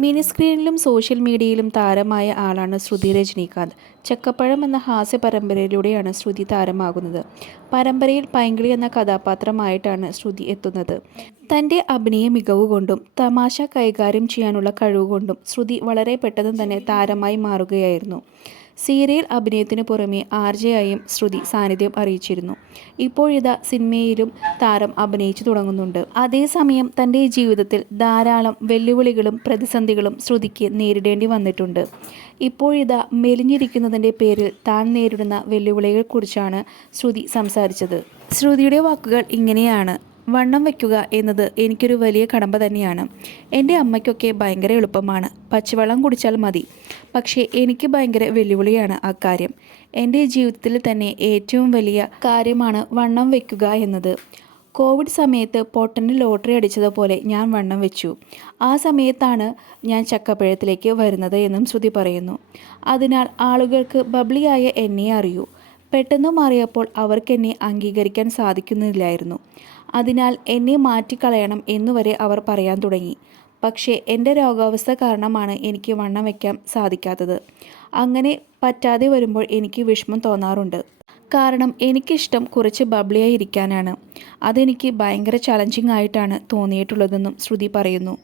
Mini സ്ക്രീനിലും social മീഡിയയിലും താരമായ ആളാണ് ശ്രുതി രജനീകാന്ത്. ചക്കപ്പഴം എന്ന ഹാസ്യ പരമ്പരയിലൂടെയാണ് ശ്രുതി താരമാകുന്നത്. പരമ്പരയിൽ പൈങ്കിളി എന്ന കഥാപാത്രമായിട്ടാണ് ശ്രുതി എത്തുന്നത്. തൻ്റെ അഭിനയ മികവുകൊണ്ടും തമാശ കൈകാര്യം ചെയ്യാനുള്ള കഴിവുകൊണ്ടും ശ്രുതി വളരെ പെട്ടെന്ന് തന്നെ താരമായി മാറുകയായിരുന്നു. സീരിയൽ അഭിനയത്തിനു പുറമെ ആർജെയായും ശ്രുതി സാന്നിധ്യം അറിയിച്ചിരുന്നു. ഇപ്പോഴിതാ സിനിമയിലും താരം അഭിനയിച്ചു തുടങ്ങുന്നുണ്ട്. അതേസമയം തൻ്റെ ജീവിതത്തിൽ ധാരാളം വെല്ലുവിളികളും പ്രതിസന്ധികളും ശ്രുതിക്ക് നേരിടേണ്ടി വന്നിട്ടുണ്ട്. ഇപ്പോഴിതാ മെലിഞ്ഞിരിക്കുന്നതിൻ്റെ പേരിൽ താൻ നേരിടുന്ന വെല്ലുവിളികളെക്കുറിച്ചാണ് ശ്രുതി സംസാരിച്ചത്. ശ്രുതിയുടെ വാക്കുകൾ ഇങ്ങനെയാണ്: വണ്ണം വയ്ക്കുക എന്നത് എനിക്കൊരു വലിയ കടമ്പ തന്നെയാണ്. എൻ്റെ അമ്മയ്ക്കൊക്കെ ഭയങ്കര എളുപ്പമാണ്, പച്ചവെള്ളം കുടിച്ചാൽ മതി. പക്ഷേ എനിക്ക് ഭയങ്കര വെല്ലുവിളിയാണ് അക്കാര്യം. എൻ്റെ ജീവിതത്തിൽ തന്നെ ഏറ്റവും വലിയ കാര്യമാണ് വണ്ണം വയ്ക്കുക എന്നത്. കോവിഡ് സമയത്ത് പൊട്ടന് ലോട്ടറി അടിച്ചതുപോലെ ഞാൻ വണ്ണം വെച്ചു. ആ സമയത്താണ് ഞാൻ ചക്കപ്പഴത്തിലേക്ക് വരുന്നത് എന്നും ശ്രുതി പറയുന്നു. അതിനാൽ ആളുകൾക്ക് ബബ്ലിയായ എന്നെ അറിയൂ. പെട്ടെന്ന് മാറിയപ്പോൾ അവർക്കെന്നെ അംഗീകരിക്കാൻ സാധിക്കുന്നില്ലായിരുന്നു. അതിനാൽ എന്നെ മാറ്റിക്കളയണം എന്നുവരെ അവർ പറയാൻ തുടങ്ങി. പക്ഷേ എൻ്റെ രോഗാവസ്ഥ കാരണമാണ് എനിക്ക് വണ്ണം വയ്ക്കാൻ സാധിക്കാത്തത്. അങ്ങനെ പറ്റാതെ വരുമ്പോൾ എനിക്ക് വിഷമം തോന്നാറുണ്ട്. കാരണം എനിക്കിഷ്ടം കുറച്ച് ബബ്ലിയായി ഇരിക്കാനാണ്. അതെനിക്ക് ഭയങ്കര ചലഞ്ചിങ് ആയിട്ടാണ് തോന്നിയിട്ടുള്ളതെന്നും ശ്രുതി പറയുന്നു.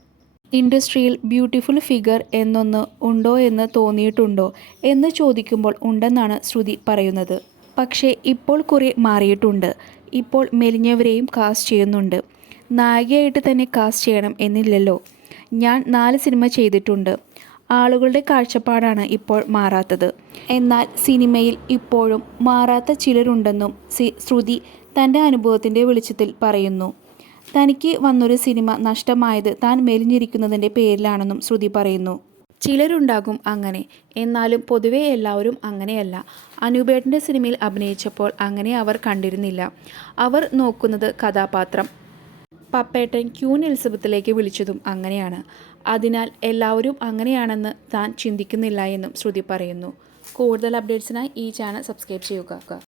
ഇൻഡസ്ട്രിയിൽ ബ്യൂട്ടിഫുൾ ഫിഗർ എന്നൊന്ന് ഉണ്ടോ എന്ന് തോന്നിയിട്ടുണ്ടോ എന്ന് ചോദിക്കുമ്പോൾ ഉണ്ടെന്നാണ് ശ്രുതി പറയുന്നത്. പക്ഷേ ഇപ്പോൾ കുറെ മാറിയിട്ടുണ്ട്. ഇപ്പോൾ മെലിഞ്ഞവരെയും കാസ്റ്റ് ചെയ്യുന്നുണ്ട്. നായികയായിട്ട് തന്നെ കാസ്റ്റ് ചെയ്യണം എന്നില്ലല്ലോ. ഞാൻ 4 സിനിമ ചെയ്തിട്ടുണ്ട്. ആളുകളുടെ കാഴ്ചപ്പാടാണ് ഇപ്പോൾ മാറാത്തത്. എന്നാൽ സിനിമയിൽ ഇപ്പോഴും മാറാത്ത ചിലരുണ്ടെന്നും ശ്രുതി തൻ്റെ അനുഭവത്തിൻ്റെ വെളിച്ചത്തിൽ പറയുന്നു. തനിക്ക് വന്നൊരു സിനിമ നഷ്ടമായത് താൻ മെലിഞ്ഞിരിക്കുന്നതിൻ്റെ പേരിലാണെന്നും ശ്രുതി പറയുന്നു. ചിലരുണ്ടാകും അങ്ങനെ, എന്നാലും പൊതുവെ എല്ലാവരും അങ്ങനെയല്ല. അനൂപേട്ടൻ്റെ സിനിമയിൽ അഭിനയിച്ചപ്പോൾ അങ്ങനെ അവർ കണ്ടിരുന്നില്ല. അവർ നോക്കുന്നത് കഥാപാത്രം. പപ്പേട്ടൻ ക്യൂൻ എലിസബത്തിലേക്ക് വിളിച്ചതും അങ്ങനെയാണ്. അതിനാൽ എല്ലാവരും അങ്ങനെയാണെന്ന് താൻ ചിന്തിക്കുന്നില്ല എന്നും ശ്രുതി പറയുന്നു. കൂടുതൽ അപ്ഡേറ്റ്സിനായി ഈ ചാനൽ സബ്സ്ക്രൈബ് ചെയ്യുക.